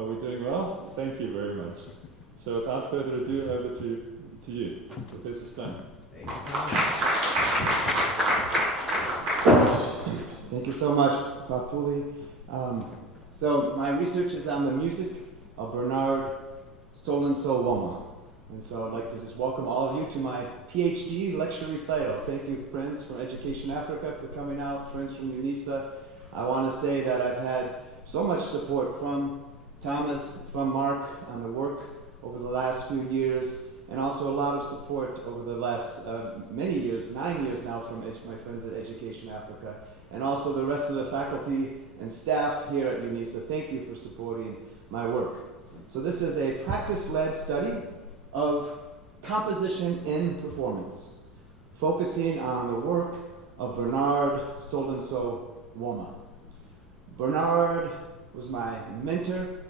Are we doing well? Thank you very much. So without further ado, over to you, Professor Stone. Thank you so much, Prof. Pooley. So my research is on the music of Bernard So-and-so Woma. And so I'd like to just welcome all of you to my PhD lecture-recital. Thank you, friends from Education Africa, for coming out, friends from UNISA. I want to say that I've had so much support from Thomas, from Mark on the work over the last few years, and also a lot of support over the last many years, 9 years now, from my friends at Education Africa, and also the rest of the faculty and staff here at UNISA. Thank you for supporting my work. So this is a practice-led study of composition in performance, focusing on the work of Bernard So-and-so Woma. Bernard was my mentor,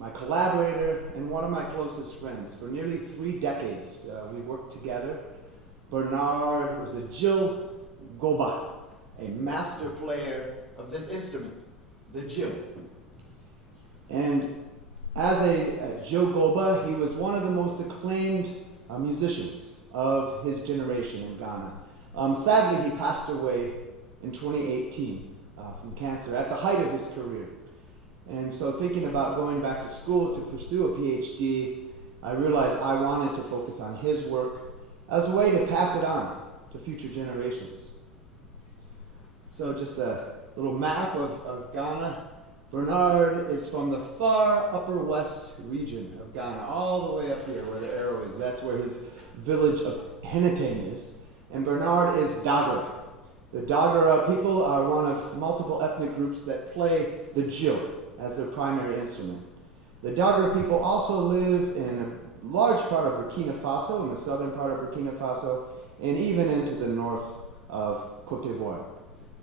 my collaborator, and one of my closest friends. For nearly 3 decades, we worked together. Bernard was a Jil Goba, a master player of this instrument, the Jil. And as a Jil Goba, he was one of the most acclaimed musicians of his generation in Ghana. Sadly, he passed away in 2018 from cancer at the height of his career. And so thinking about going back to school to pursue a PhD, I realized I wanted to focus on his work as a way to pass it on to future generations. So just a little map of Ghana. Bernard is from the far upper west region of Ghana, all the way up here where the arrow is. That's where his village of Heneteng is. And Bernard is Dagara. The Dagara people are one of multiple ethnic groups that play the Jil as their primary instrument. The Dagara people also live in a large part of Burkina Faso, in the southern part of Burkina Faso, and even into the north of Cote d'Ivoire.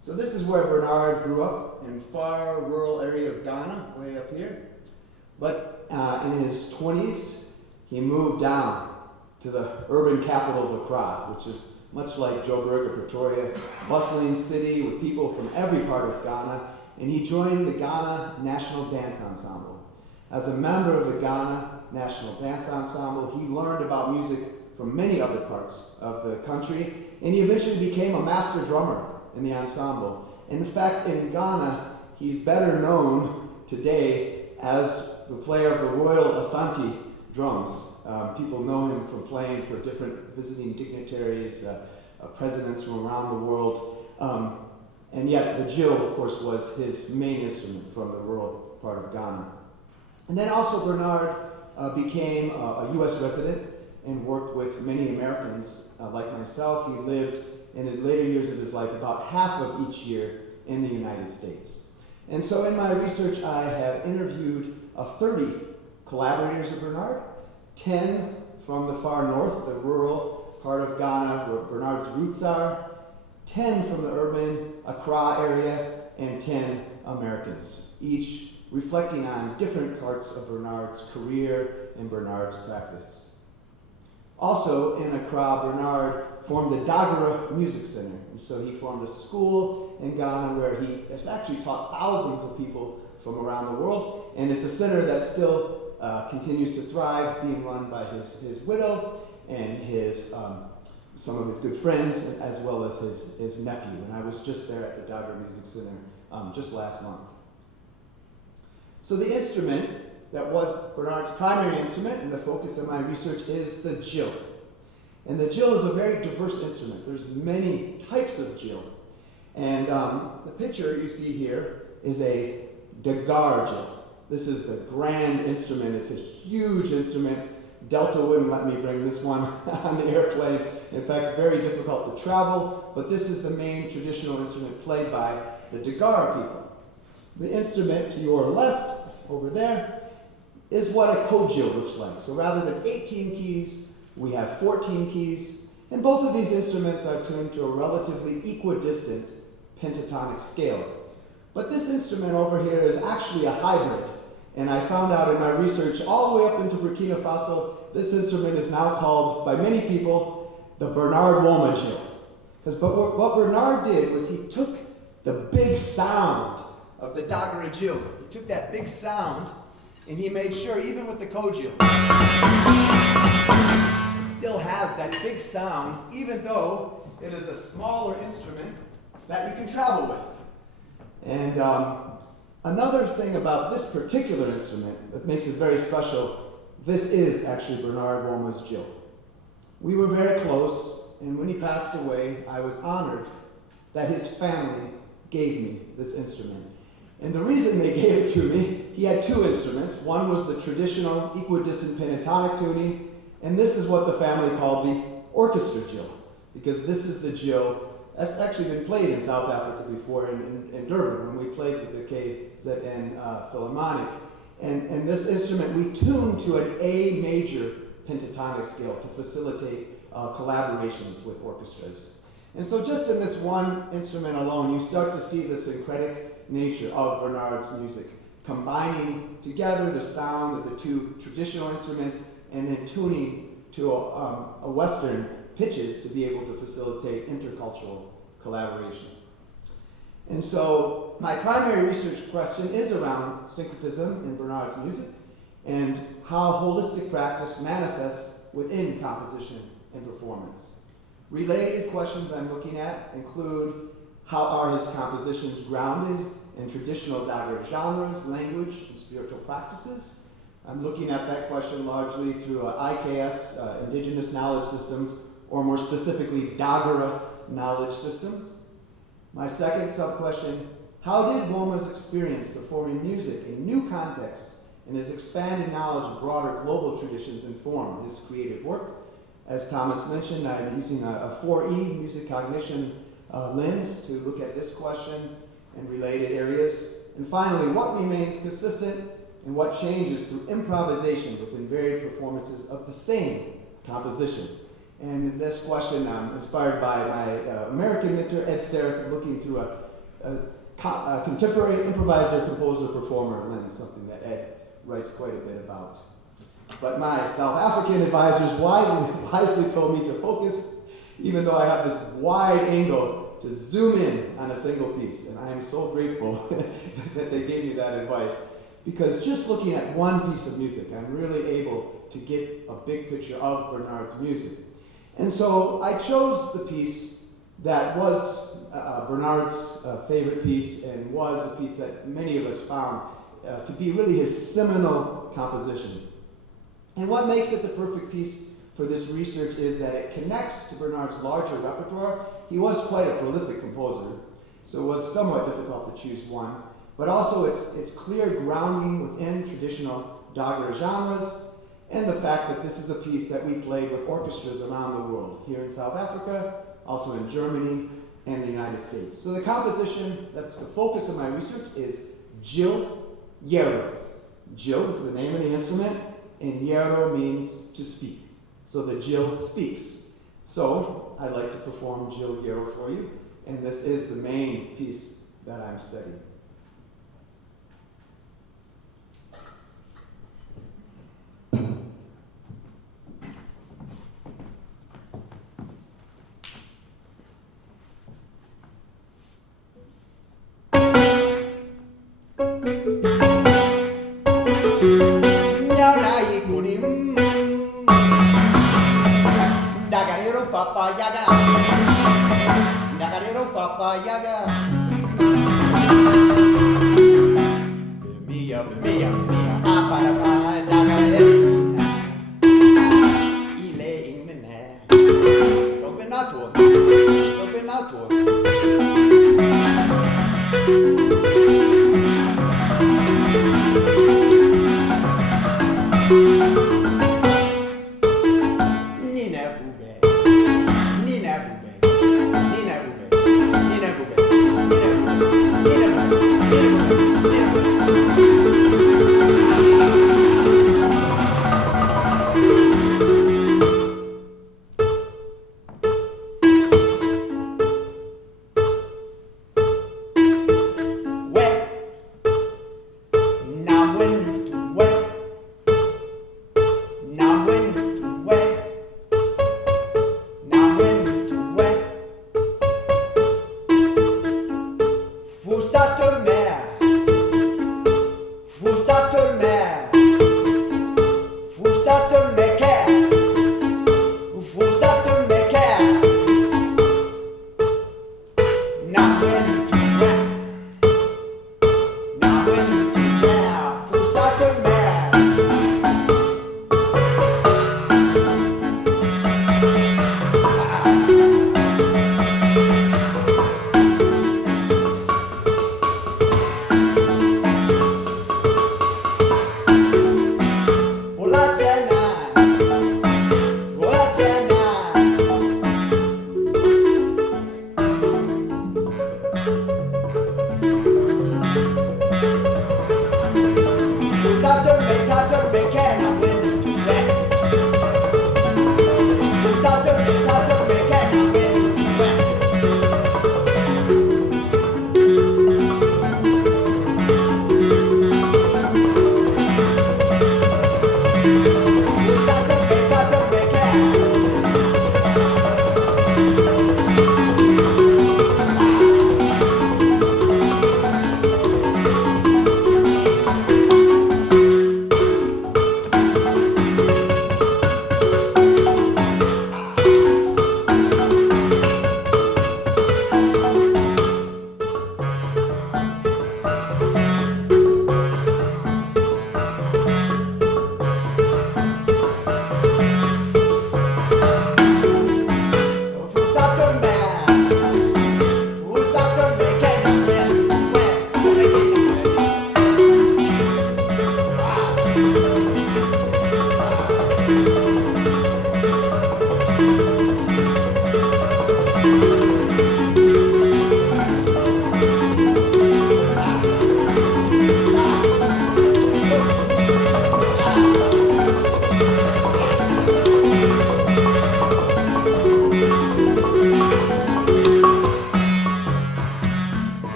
So this is where Bernard grew up, in far rural area of Ghana, way up here. But in his 20s, he moved down to the urban capital of Accra, which is much like Joburg or Pretoria, bustling city with people from every part of Ghana, and he joined the Ghana National Dance Ensemble. As a member of the Ghana National Dance Ensemble, he learned about music from many other parts of the country, and he eventually became a master drummer in the ensemble. In fact, in Ghana, he's better known today as the player of the Royal Asante drums. People know him from playing for different visiting dignitaries, presidents from around the world. And yet the Jil, of course, was his main instrument from the rural part of Ghana. And then also Bernard became a U.S. resident and worked with many Americans like myself. He lived in the later years of his life about half of each year in the United States. And so in my research, I have interviewed 30 collaborators of Bernard, 10 from the far north, the rural part of Ghana where Bernard's roots are, 10 from the urban Accra area, and 10 Americans, each reflecting on different parts of Bernard's career and Bernard's practice. Also in Accra, Bernard formed the Dagara Music Center. And so he formed a school in Ghana where he has actually taught thousands of people from around the world. And it's a center that still continues to thrive, being run by his widow and some of his good friends, as well as his nephew. And I was just there at the Dagara Music Center just last month. So the instrument that was Bernard's primary instrument and the focus of my research is the Jil. And the Jil is a very diverse instrument. There's many types of Jil. And the picture you see here is a Dagar Jil. This is the grand instrument. It's a huge instrument. Delta wouldn't let me bring this one on the airplane. In fact, very difficult to travel, but this is the main traditional instrument played by the Dagar people. The instrument to your left, over there, is what a kojil looks like. So rather than 18 keys, we have 14 keys, and both of these instruments are tuned to a relatively equidistant pentatonic scale. But this instrument over here is actually a hybrid, and I found out in my research all the way up into Burkina Faso, this instrument is now called, by many people, the Bernard Woma Jil. But what Bernard did was he took the big sound of the Dagara Jil. He took that big sound And he made sure, even with the cogio, it still has that big sound, even though it is a smaller instrument that you can travel with. And another thing about this particular instrument that makes it very special, this is actually Bernard Woma's Jill. We were very close, and when he passed away, I was honored that his family gave me this instrument. And the reason they gave it to me, he had two instruments. One was the traditional equidistant pentatonic tuning, and this is what the family called the orchestra Jill, because this is the Jill that's actually been played in South Africa before in Durban when we played with the KZN Philharmonic. And this instrument we tuned to an A major pentatonic scale to facilitate collaborations with orchestras. And so just in this one instrument alone, you start to see the syncretic nature of Bernard's music, combining together the sound of the two traditional instruments and then tuning to a Western pitches to be able to facilitate intercultural collaboration. And so my primary research question is around syncretism in Bernard's music and how holistic practice manifests within composition and performance. Related questions I'm looking at include how are his compositions grounded in traditional Dagara genres, language, and spiritual practices. I'm looking at that question largely through IKS, Indigenous Knowledge Systems, or more specifically, Dagara knowledge systems. My second sub-question, how did Woma's experience performing music in new contexts and his expanded knowledge of broader global traditions inform his creative work? As Thomas mentioned, I'm using a 4E music cognition lens to look at this question and related areas. And finally, what remains consistent and what changes through improvisation within varied performances of the same composition? And this question inspired by my American mentor, Ed Sereth, looking through a contemporary improviser, composer, performer lens, something that Ed writes quite a bit about. But my South African advisors wisely told me to focus, even though I have this wide angle, to zoom in on a single piece. And I am so grateful that they gave me that advice. Because just looking at one piece of music, I'm really able to get a big picture of Bernard's music. And so I chose the piece that was Bernard's favorite piece and was a piece that many of us found to be really his seminal composition. And what makes it the perfect piece for this research is that it connects to Bernard's larger repertoire. He was quite a prolific composer, so it was somewhat difficult to choose one. But also its clear grounding within traditional Dagara genres, and the fact that this is a piece that we played with orchestras around the world, here in South Africa, also in Germany, and the United States. So the composition that's the focus of my research is Jill Yero. Jill is the name of the instrument, and Yero means to speak. So the Jill speaks. So I'd like to perform Jill Yero for you, and this is the main piece that I'm studying. Papa Yaga, Nagarero Papa Yaga, Mia, Apara, Dagarero, Ile Imene, Openator.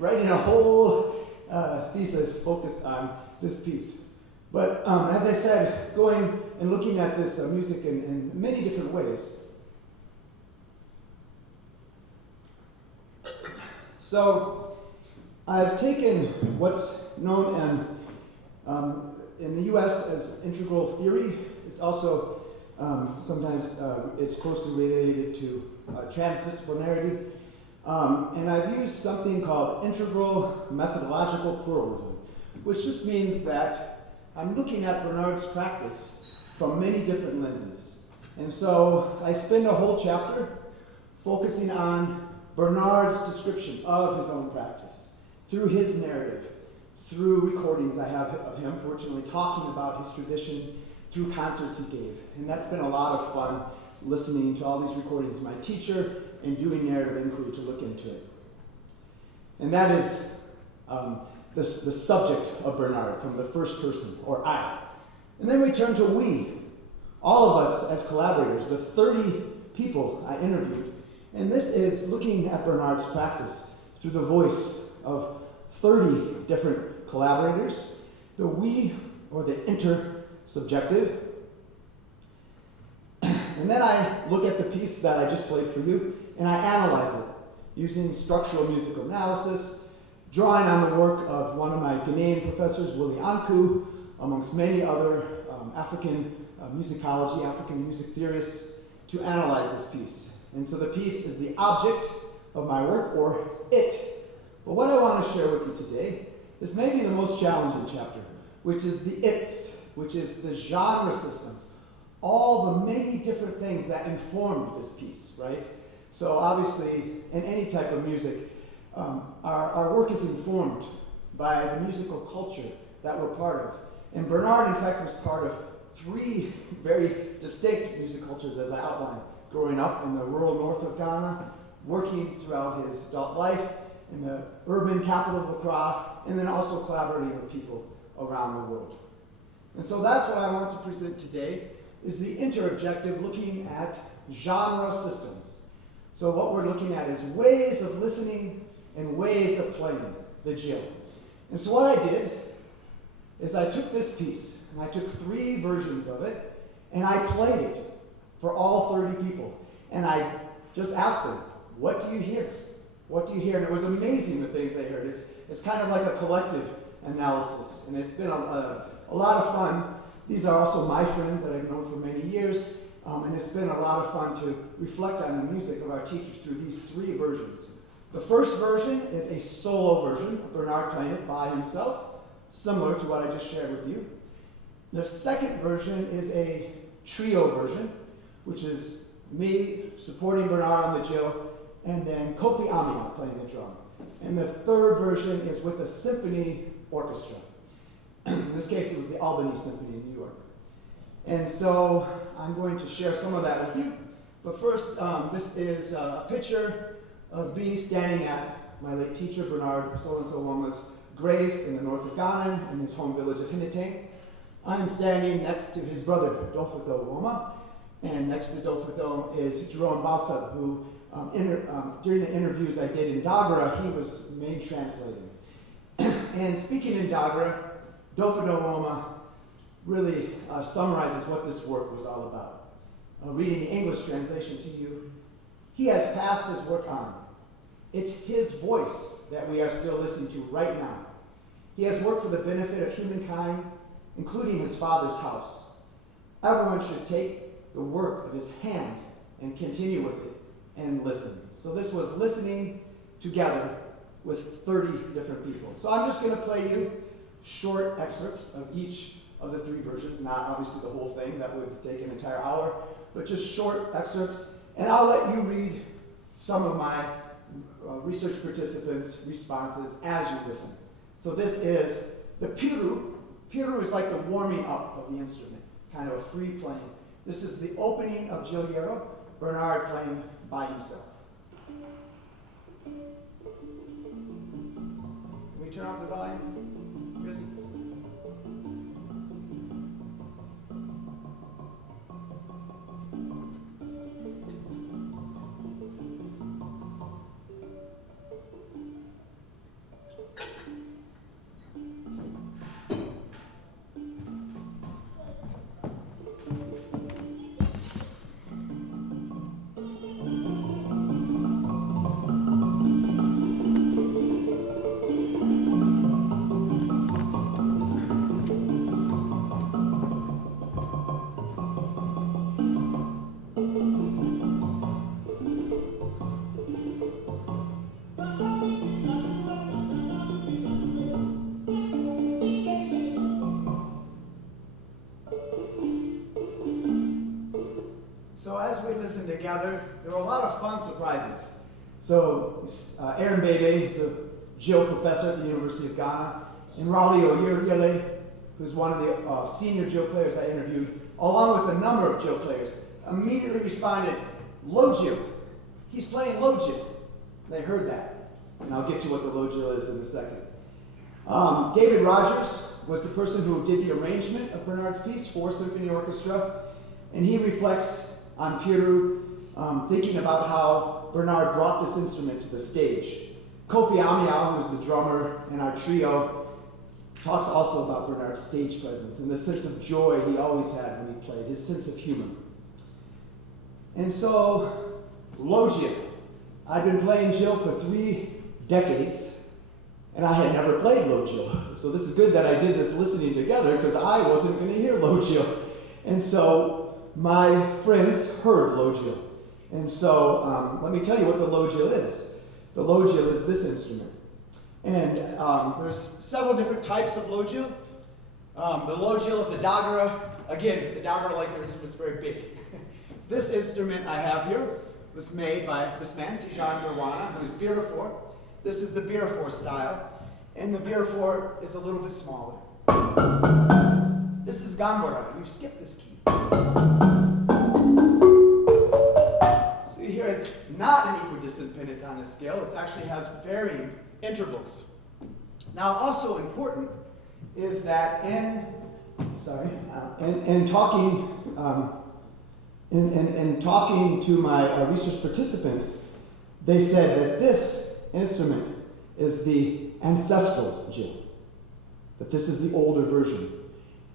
writing a whole thesis focused on this piece. But as I said, going and looking at this music in many different ways. So I've taken what's known in the U.S. as integral theory. It's also sometimes it's closely related to transdisciplinarity. And I've used something called integral methodological pluralism, which just means that I'm looking at Bernard's practice from many different lenses. And so I spend a whole chapter focusing on Bernard's description of his own practice, through his narrative, through recordings I have of him, fortunately, talking about his tradition, through concerts he gave. And that's been a lot of fun, listening to all these recordings, my teacher, and doing narrative inquiry to look into it. And that is the subject of Bernard from the first person, or I. And then we turn to we, all of us as collaborators, the 30 people I interviewed. And this is looking at Bernard's practice through the voice of 30 different collaborators, the we, or the intersubjective. And then I look at the piece that I just played for you, and I analyze it using structural musical analysis, drawing on the work of one of my Ghanaian professors, Willie Anku, amongst many other African musicology, African music theorists, to analyze this piece. And so the piece is the object of my work, or it. But what I want to share with you today is maybe the most challenging chapter, which is the its, which is the genre systems, all the many different things that informed this piece, right? So obviously, in any type of music, our work is informed by the musical culture that we're part of. And Bernard, in fact, was part of 3 very distinct music cultures, as I outlined, growing up in the rural north of Ghana, working throughout his adult life in the urban capital of Accra, and then also collaborating with people around the world. And so that's what I want to present today, is the interobjective, looking at genre systems. So what we're looking at is ways of listening and ways of playing the jill. And so what I did is I took this piece, and I took 3 versions of it, and I played it for all 30 people. And I just asked them, what do you hear? What do you hear? And it was amazing the things they heard. It's kind of like a collective analysis, and it's been a lot of fun. These are also my friends that I've known for many years, and it's been a lot of fun to reflect on the music of our teachers through these 3 versions. The first version is a solo version, Bernard playing it by himself, similar to what I just shared with you. The second version is a trio version, which is me supporting Bernard on the jill, and then Kofi Amia playing the drum. And the third version is with a symphony orchestra. In this case, it was the Albany Symphony in New York. And so I'm going to share some of that with you. But first, this is a picture of me standing at my late teacher, Bernard So-and-so Woma's grave in the north of Ghana, in his home village of Hinitang. I'm standing next to his brother, Dofado Woma, and next to Dofado is Jerome Balsa, who during the interviews I did in Dogra, he was main translating. And speaking in Dogra, Dofado Woma really summarizes what this work was all about. Reading the English translation to you, he has passed his work on. It's his voice that we are still listening to right now. He has worked for the benefit of humankind, including his father's house. Everyone should take the work of his hand and continue with it and listen. So this was listening together with 30 different people. So I'm just going to play you short excerpts of each of the 3 versions, not obviously the whole thing, that would take an entire hour, but just short excerpts, and I'll let you read some of my research participants' responses as you listen. So this is the piru. Piru is like the warming up of the instrument. It's kind of a free playing. This is the opening of Giliero, Bernard playing by himself. Can we turn up the volume, Chris? listen together, there were a lot of fun surprises. So Aaron Bebe, who's a Jill professor at the University of Ghana, and Raleigh Oyerele, who's one of the senior Jill players I interviewed, along with a number of Jill players, immediately responded, low Jill. He's playing low Jill. They heard that. And I'll get to what the low Jill is in a second. David Rogers was the person who did the arrangement of Bernard's piece for Symphony Orchestra, and he reflects on Piru, thinking about how Bernard brought this instrument to the stage. Kofi Amiao, who's the drummer in our trio, talks also about Bernard's stage presence and the sense of joy he always had when he played, his sense of humor. And so, low Jill. I've been playing Jill for 3 decades, and I had never played low Jill. So this is good that I did this listening together, because I wasn't going to hear low Jill. And so my friends heard low Jill. And so let me tell you what the low Jill is. The low Jill is this instrument. And there's several different types of low Jill. The low Jill of the Dagara, again, the Dagara, like their instrument's very big. This instrument I have here was made by this man, Tijan Nirwana, who's Birafore. This is the Birafore style, and the Birafore is a little bit smaller. This is Gambara. You skip this key. See here, it's not an equidistant pentatonic scale. It actually has varying intervals. Now, also important is that in talking to my research participants, they said that this instrument is the ancestral Jill, that this is the older version.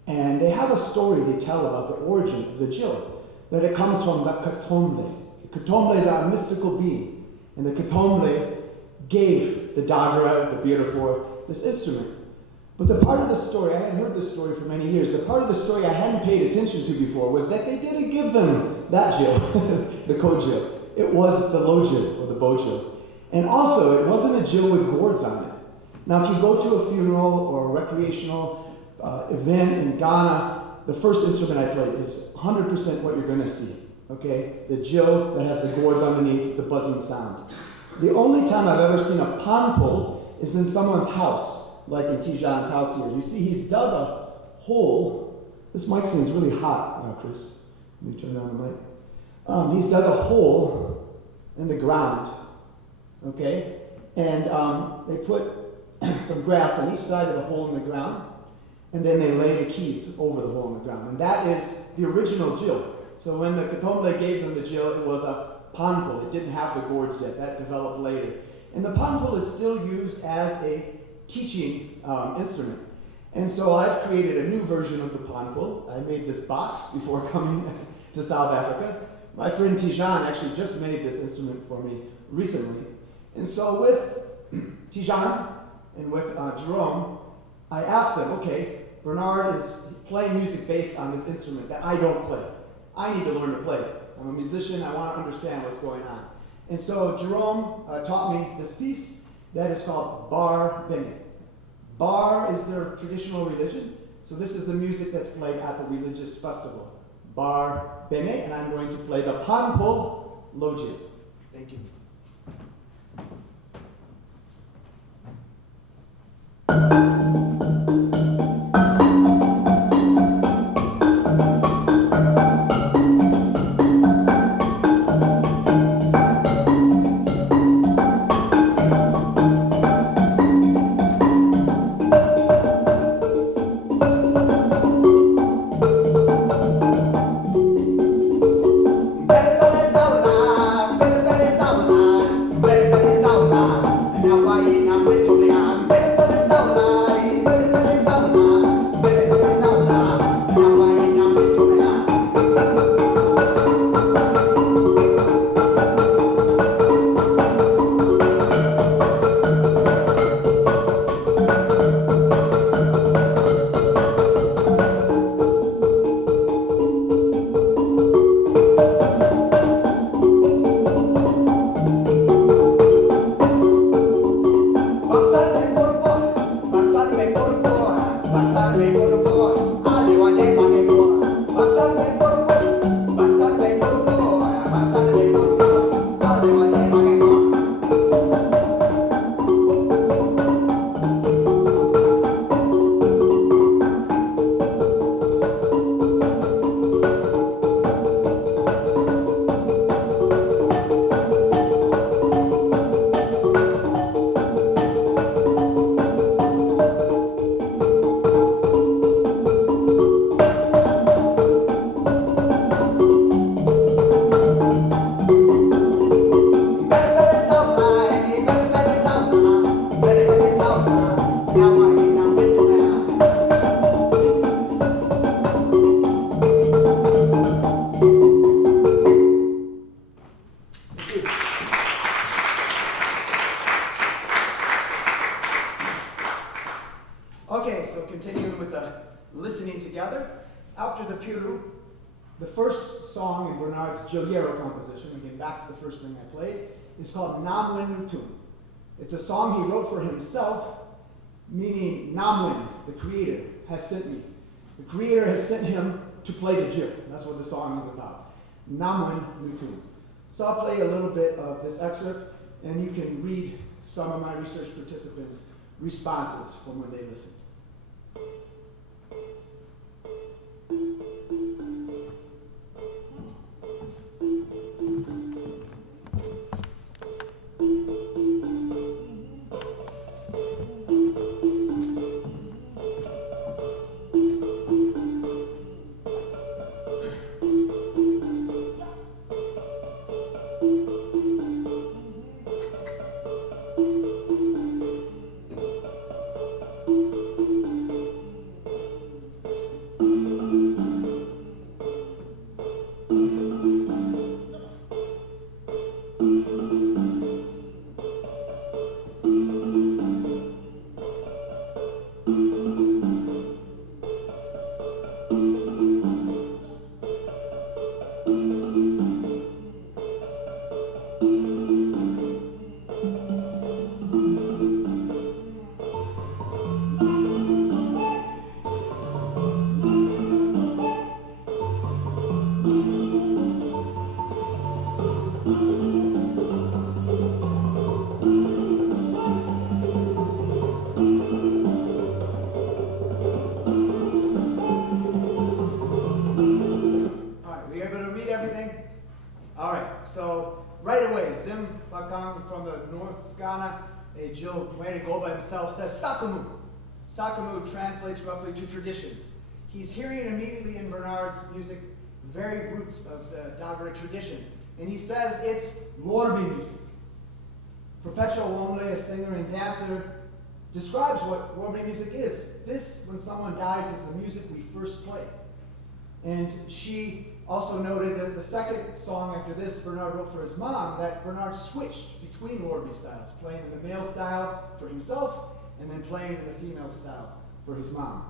And they have a story they tell about the origin of the Jill, that it comes from the Katombe. The Katombe is a mystical being, and the Katombe gave the Dagara, the Birafore, this instrument. But the part of the story, I hadn't heard this story for many years, the part of the story I hadn't paid attention to before was that they didn't give them that Jill, the Ko-Jill. It was the low Jill, or the bow Jill. And also, it wasn't a Jill with gourds on it. Now, if you go to a funeral or a recreational event in Ghana, the first instrument I played is 100% what you're going to see, okay? The Jill that has the gourds underneath, the buzzing sound. The only time I've ever seen a panpul is in someone's house, like in Tijan's house here. You see he's dug a hole. This mic seems really hot now, Chris. Let me turn on the mic. He's dug a hole in the ground, okay? And they put some grass on each side of the hole in the ground, and then they lay the keys over the hole in the ground. And that is the original Jill. So when the Katombe gave them the Jill, it was a panpul. It didn't have the gourds yet. That developed later. And the panpul is still used as a teaching instrument. And so I've created a new version of the panpul. I made this box before coming to South Africa. My friend Tijan actually just made this instrument for me recently. And so with Tijan and with Jerome, I asked them, okay, Bernard is playing music based on this instrument that I don't play. I need to learn to play it. I'm a musician, I want to understand what's going on. And so Jerome taught me this piece that is called Bar Bene. Bar is their traditional religion, so this is the music that's played at the religious festival. Bar Bene, and I'm going to play the panpul low Jill. Thank you. Okay, so continuing with the listening together. After the Piru, the first song in Bernard's Gioiero composition, again back to the first thing I played, is called Namwin Nutun. It's a song he wrote for himself, meaning Namwin, the Creator, has sent me. The Creator has sent him to play the Jio. That's what the song is about. Namwin Nutun. So I'll play a little bit of this excerpt, and you can read some of my research participants' responses from when they listened. Himself says Sakamu. Sakamu translates roughly to traditions. He's hearing immediately in Bernard's music very roots of the Dagara tradition. And he says it's Lorbi music. Perpetual Womle, a singer and dancer, describes what Lorbi music is. This, when someone dies, is the music we first play. And she also noted that the second song after this Bernard wrote for his mom, that Bernard switched between Lorbi styles, playing in the male style for himself and then playing in the female style for his mom.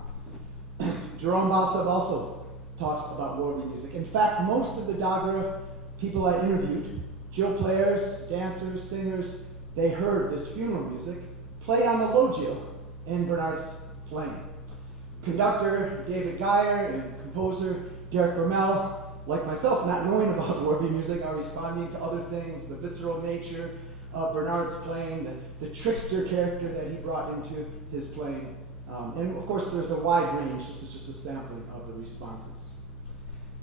Jerome Balsab also talks about Lorbi music. In fact, most of the Dagara people I interviewed, Jil players, dancers, singers, they heard this funeral music played on the Lojil in Bernard's playing. Conductor David Geyer and composer Derek Bermel, like myself, not knowing about Lorbi music, are responding to other things, the visceral nature of Bernard's playing, the trickster character that he brought into his playing. And of course, there's a wide range. This is just a sampling of the responses.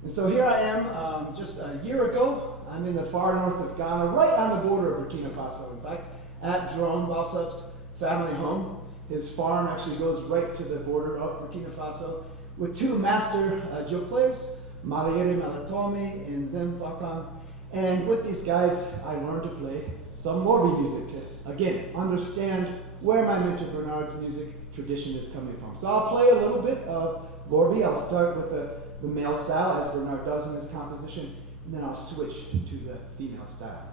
And so here I am, just a year ago. I'm in the far north of Ghana, right on the border of Burkina Faso, in fact, at Jerome Balsab's family home. His farm actually goes right to the border of Burkina Faso, with two master joke players, Mariere Malatomi and Zem Fakang. And with these guys, I learned to play some Lorbi music to, again, understand where my mentor Bernard's music tradition is coming from. So I'll play a little bit of Lorbi. I'll start with the male style, as Bernard does in his composition, and then I'll switch to the female style.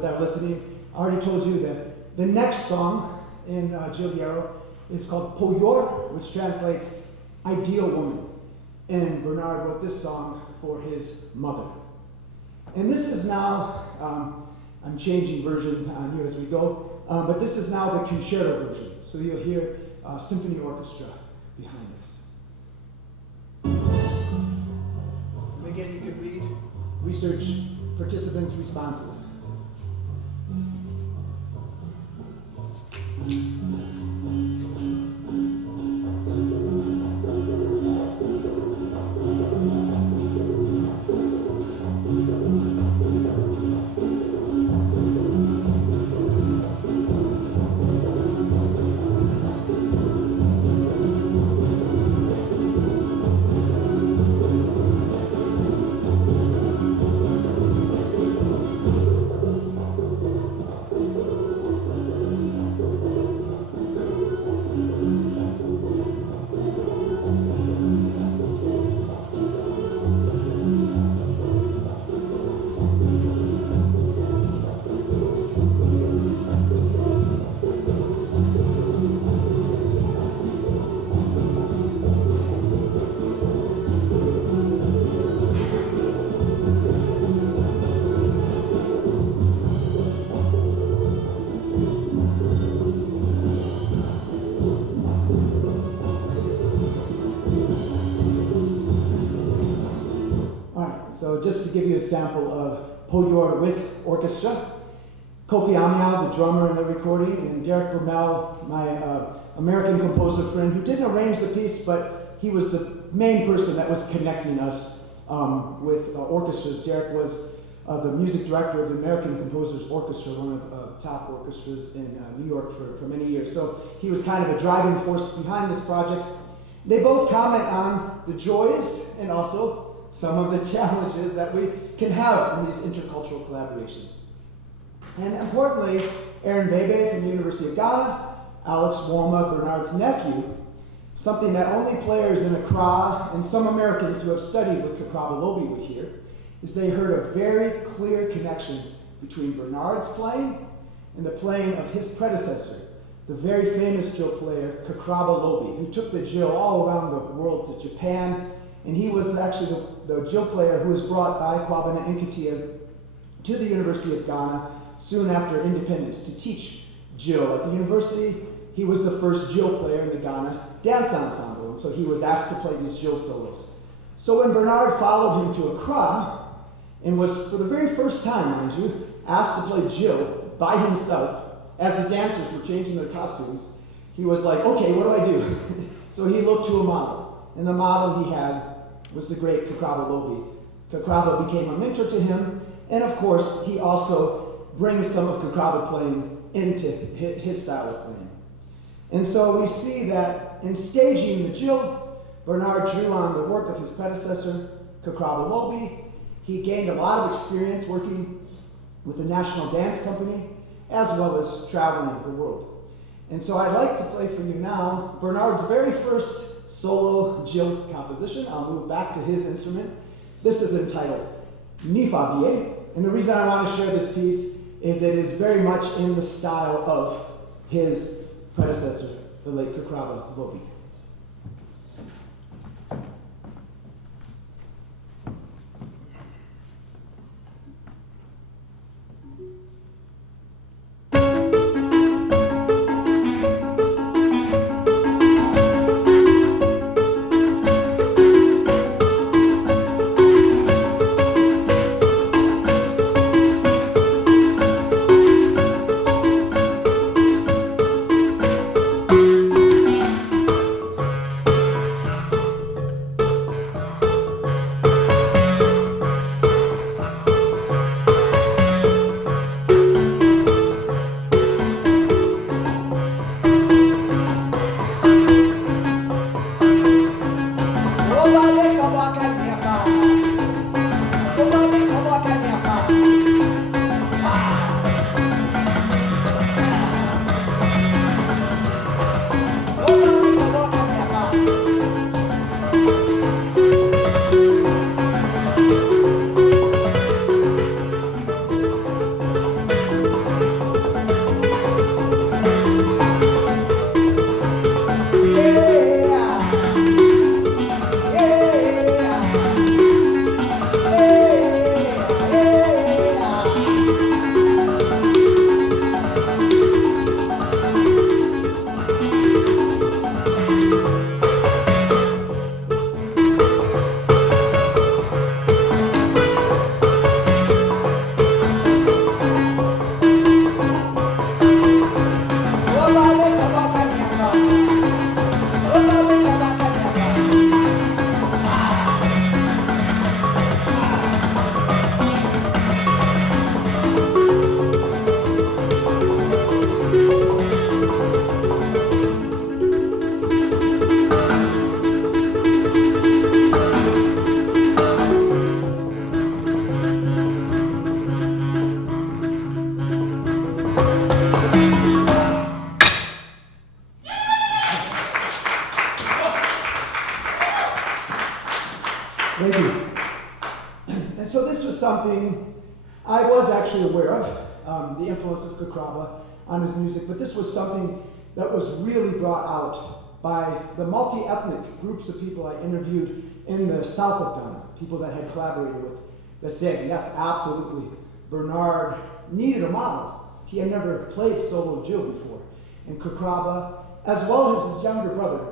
without listening, I already told you that the next song in Giuliero is called Poyor, which translates ideal woman. And Bernard wrote this song for his mother. And this is now, I'm changing versions on you as we go, but this is now the concerto version. So you'll hear symphony orchestra behind us. And again, you can read research participants' responses. So just to give you a sample of Poyor with orchestra, Kofi Amiao, the drummer in the recording, and Derek Bermel, my American composer friend, who didn't arrange the piece, but he was the main person that was connecting us with orchestras. Derek was the music director of the American Composers Orchestra, one of the top orchestras in New York for many years. So he was kind of a driving force behind this project. They both comment on the joys and also some of the challenges that we can have in these intercultural collaborations. And importantly, Aaron Bebe from the University of Ghana, Alex Woma, Bernard's nephew, something that only players in Accra and some Americans who have studied with Kapraba Lobi would hear, is they heard a very clear connection between Bernard's playing and the playing of his predecessor, the very famous Jill player, Kapraba Lobi, who took the Jill all around the world to Japan. And he was actually the Jill player who was brought by Kwabena Nketia to the University of Ghana soon after independence to teach Jill. At the university, he was the first Jill player in the Ghana dance ensemble, and so he was asked to play these Jill solos. So when Bernard followed him to Accra, and was, for the very first time, mind you, asked to play Jill by himself, as the dancers were changing their costumes, he was like, okay, what do I do? So he looked to a model, and the model he had was the great Kapraba Lobi. Kapraba became a mentor to him, and of course, he also brings some of Kapraba playing into his style of playing. And so we see that in staging the Jill, Bernard drew on the work of his predecessor, Kapraba Lobi. He gained a lot of experience working with the National Dance Company, as well as traveling the world. And so I'd like to play for you now Bernard's very first solo Jill composition. I'll move back to his instrument. This is entitled Ni Fa Bie, and the reason I want to share this piece is it is very much in the style of his predecessor, the late Kapraba Lobi. actually aware of the influence of Kakraba on his music, but this was something that was really brought out by the multi-ethnic groups of people I interviewed in the south of Ghana, people that had collaborated with, that said, yes, absolutely, Bernard needed a model. He had never played solo Jill before. And Kakraba, as well as his younger brother,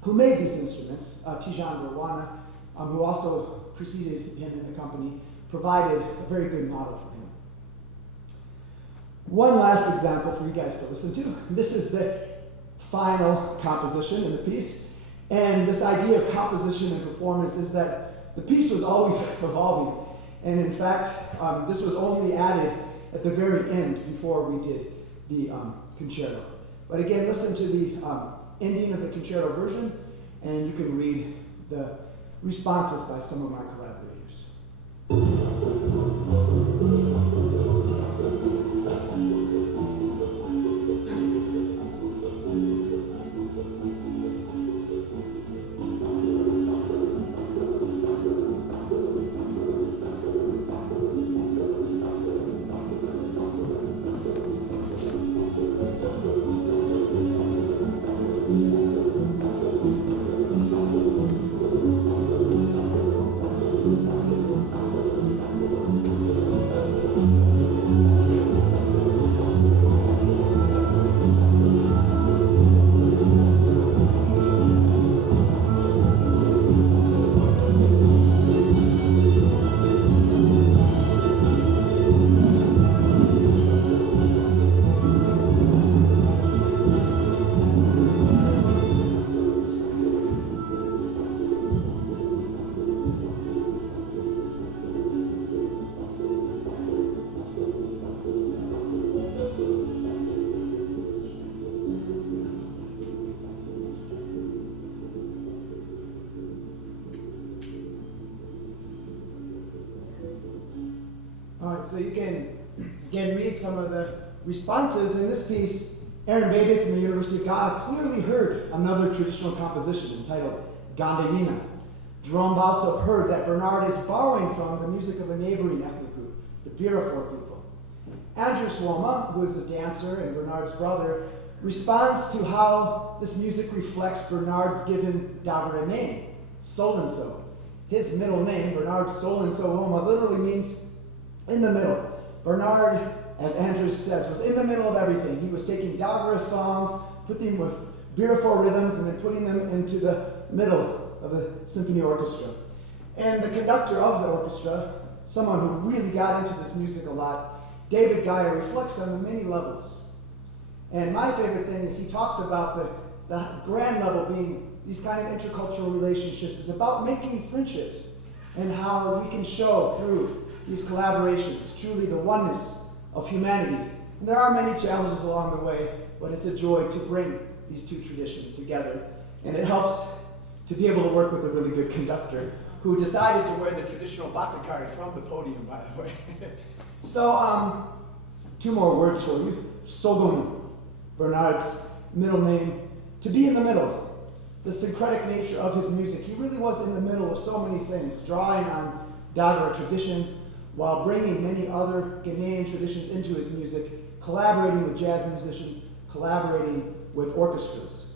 who made these instruments, Tijan Berwana, who also preceded him in the company, provided a very good model for him. One last example for you guys to listen to. This is the final composition in the piece. And this idea of composition and performance is that the piece was always evolving. And in fact, this was only added at the very end before we did the concerto. But again, listen to the ending of the concerto version, and you can read the responses by some of my collaborators. So you can, again, read some of the responses. In this piece, Aaron Bebe from the University of Ghana clearly heard another traditional composition entitled Gandayina. Jerome Balsop heard that Bernard is borrowing from the music of a neighboring ethnic group, the Birafor people. Andrew Swoma, who is a dancer and Bernard's brother, responds to how this music reflects Bernard's given Dagara name, So-and-so. His middle name, Bernard So-and-so-Oma, literally means in the middle. Bernard, as Andrew says, was in the middle of everything. He was taking Dagara songs, putting them with Birafor rhythms, and then putting them into the middle of the symphony orchestra. And the conductor of the orchestra, someone who really got into this music a lot, David Geyer, reflects on many levels. And my favorite thing is he talks about the grand level being these kind of intercultural relationships. It's about making friendships and how we can show through these collaborations truly the oneness of humanity. And there are many challenges along the way, but it's a joy to bring these two traditions together. And it helps to be able to work with a really good conductor who decided to wear the traditional batakari from the podium, by the way. So, two more words for you. Sogomu, Bernard's middle name, to be in the middle. The syncretic nature of his music. He really was in the middle of so many things, drawing on Dagara tradition while bringing many other Ghanaian traditions into his music, collaborating with jazz musicians, collaborating with orchestras.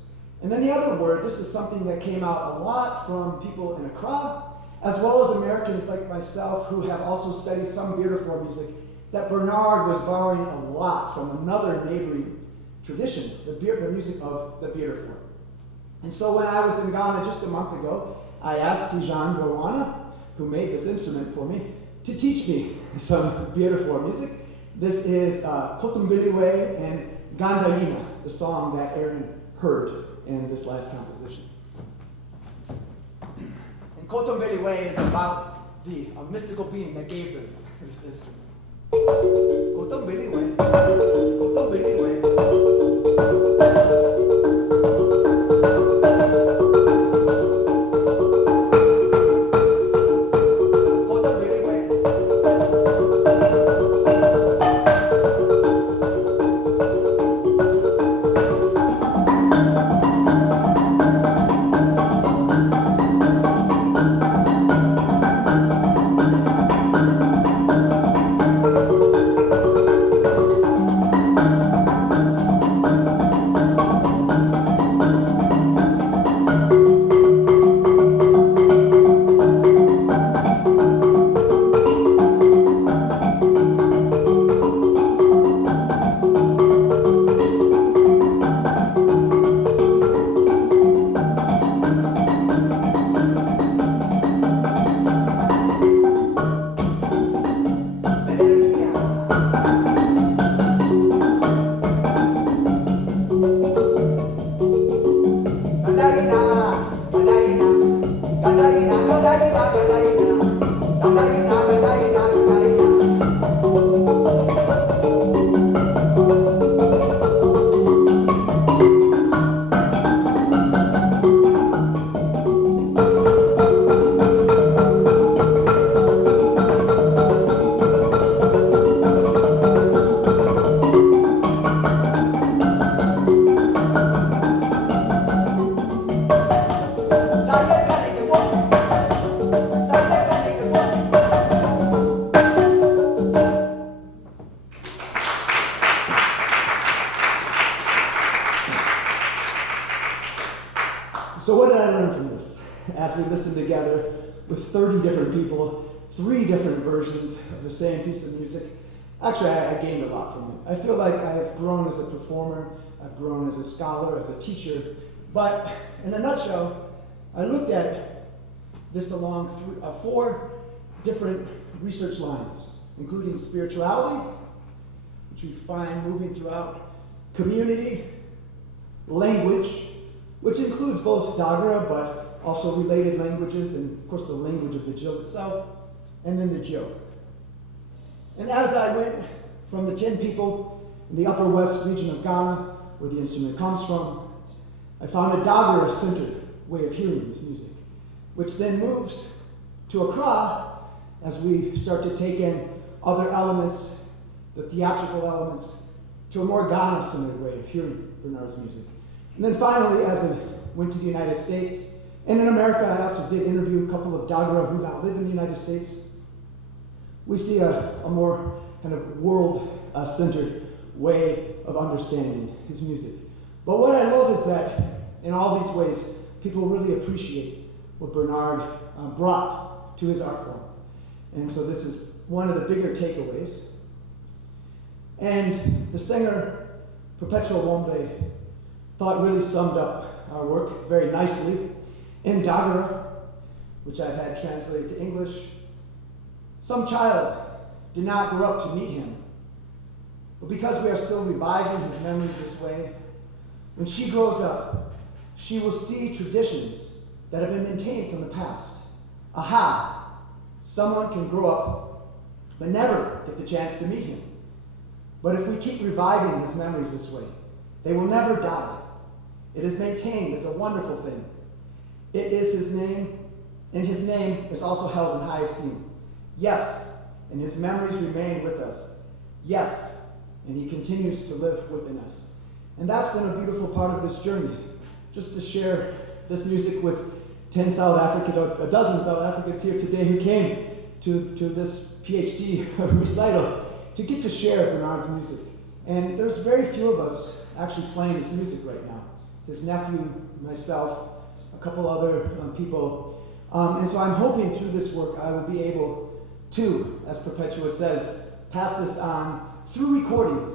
And then the other word, this is something that came out a lot from people in Accra, as well as Americans like myself who have also studied some Birafor music, that Bernard was borrowing a lot from another neighboring tradition, the music of the Birafor. And so when I was in Ghana just a month ago, I asked Tijan Berwana, who made this instrument for me, to teach me some Birafor music. This is Kotumbiliwe and Gandayina, the song that Aaron heard in this last composition. And Kotumbiliwe is about the mystical being that gave them this instrument. Kotumbiliwe, Kotumbiliwe. So what did I learn from this? As we listened together with 30 different people, 3 different versions of the same piece of music, actually I gained a lot from it. I feel like I have grown as a performer, I've grown as a scholar, as a teacher, but in a nutshell, I looked at this along 4 different research lines, including spirituality, which we find moving throughout, community, language, which includes both Dagara, but also related languages, and of course the language of the joke itself, and then the joke. And as I went from the 10 people in the upper west region of Ghana, where the instrument comes from, I found a Dagara-centered way of hearing this music, which then moves to Accra as we start to take in other elements, the theatrical elements, to a more Ghana-centered way of hearing Bernard's music. And then finally, as I went to the United States, and in America I also did interview a couple of Dagara who now live in the United States, we see a more kind of world-centered way of understanding his music. But what I love is that in all these ways, people really appreciate what Bernard brought to his art form. And so this is one of the bigger takeaways. And the singer, Perpetual Wombe, thought really summed up our work very nicely in Dagara, which I've had translated to English. Some child did not grow up to meet him, but because we are still reviving his memories this way, when she grows up, she will see traditions that have been maintained from the past. Aha! Someone can grow up but never get the chance to meet him. But if we keep reviving his memories this way, they will never die. It is maintained as a wonderful thing. It is his name, and his name is also held in high esteem. Yes, and his memories remain with us. Yes, and he continues to live within us. And that's been a beautiful part of this journey, just to share this music with 10 South Africans, a dozen South Africans here today who came to this PhD recital to get to share Bernard's music. And there's very few of us actually playing his music right now. His nephew, myself, a couple other people. And so I'm hoping through this work I will be able to, as Perpetua says, pass this on through recordings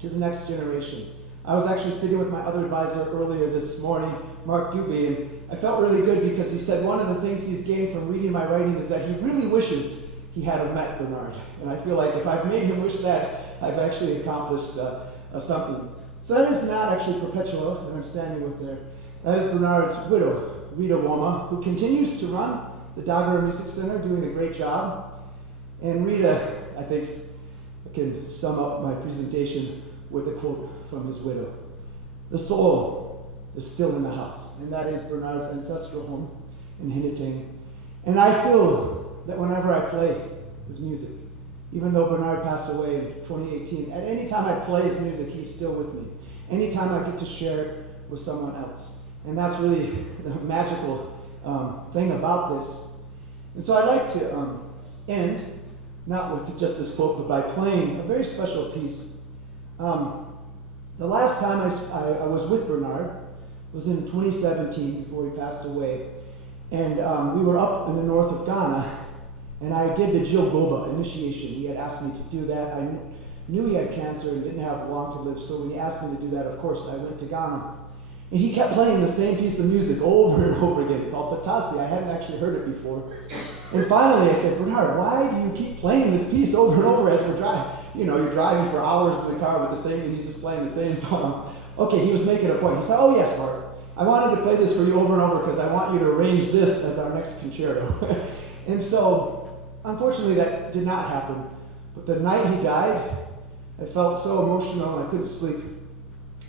to the next generation. I was actually sitting with my other advisor earlier this morning, Mark Dubé, and I felt really good because he said one of the things he's gained from reading my writing is that he really wishes he had met Bernard. And I feel like if I've made him wish that, I've actually accomplished something. So that is not actually Perpetua that I'm standing with there. That is Bernard's widow, Rita Woma, who continues to run the Dagara Music Center, doing a great job. And Rita, I think, can sum up my presentation with a quote from his widow. The soul is still in the house, and that is Bernard's ancestral home in Hinitang. And I feel that whenever I play his music, even though Bernard passed away in 2018, at any time I play his music, he's still with me. Anytime I get to share it with someone else. And that's really the magical thing about this. And so I'd like to end, not with just this quote, but by playing a very special piece. The last time I was with Bernard was in 2017, before he passed away. And we were up in the north of Ghana, and I did the Jill Boba initiation. He had asked me to do that. I knew he had cancer and didn't have long to live, so when he asked me to do that, of course, I went to Ghana. And he kept playing the same piece of music over and over again, called Patasi. I hadn't actually heard it before. And finally I said, Bernard, why do you keep playing this piece over and over as we're driving? You know, you're driving for hours in the car with the same, and he's just playing the same song. Okay, he was making a point. He said, oh yes, Bart, I wanted to play this for you over and over because I want you to arrange this as our next concerto. And so, unfortunately, that did not happen. But the night he died, I felt so emotional and I couldn't sleep.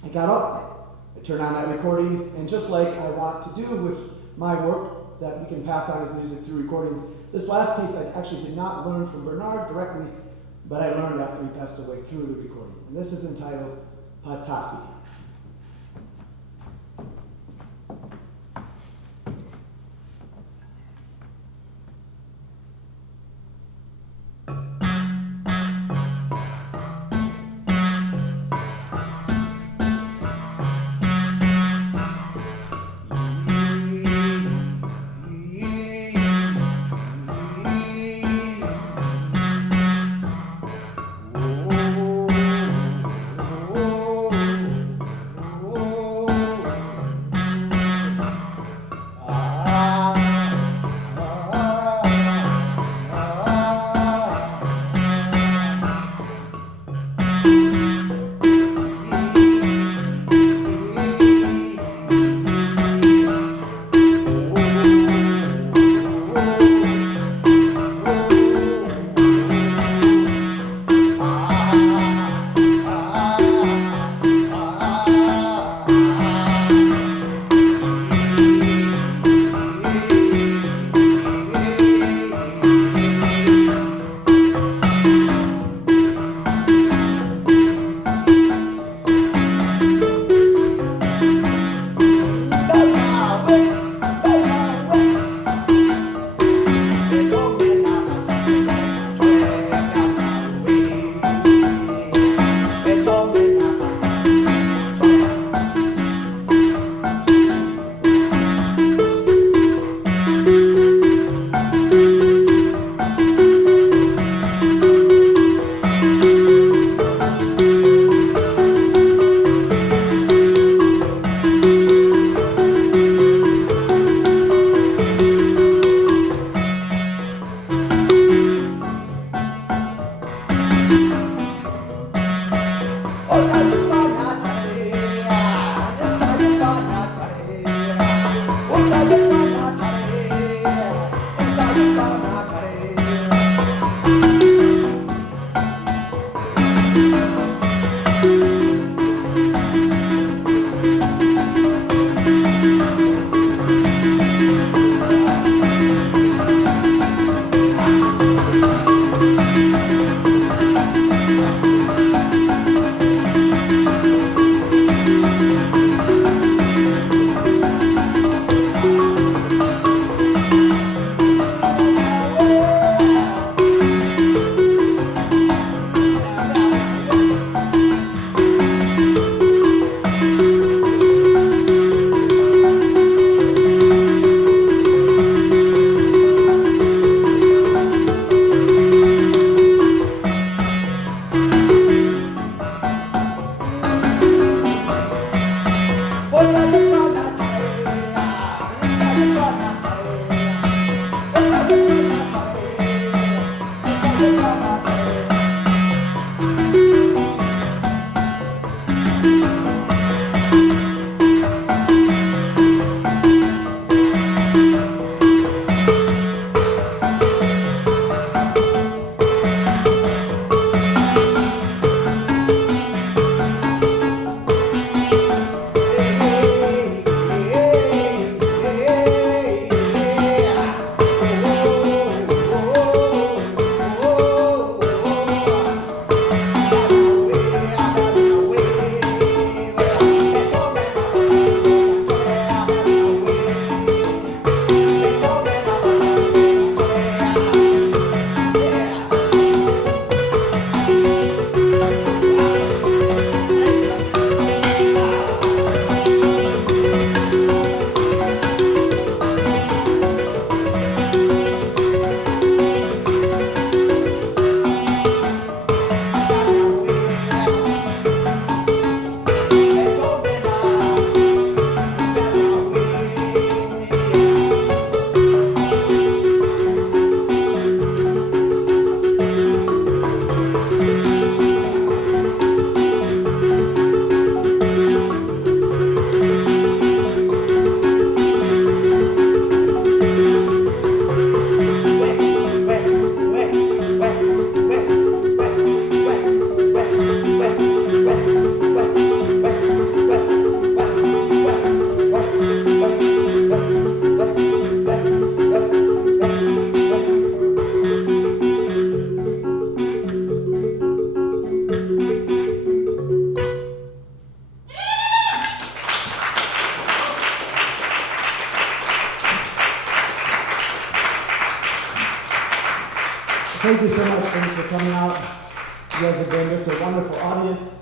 I got up, I turned on that recording, and just like I want to do with my work, that we can pass on his music through recordings, this last piece I actually did not learn from Bernard directly, but I learned after he passed away through the recording. And this is entitled Patasi. Thank you so much, friends, for coming out. You guys have been just a wonderful audience.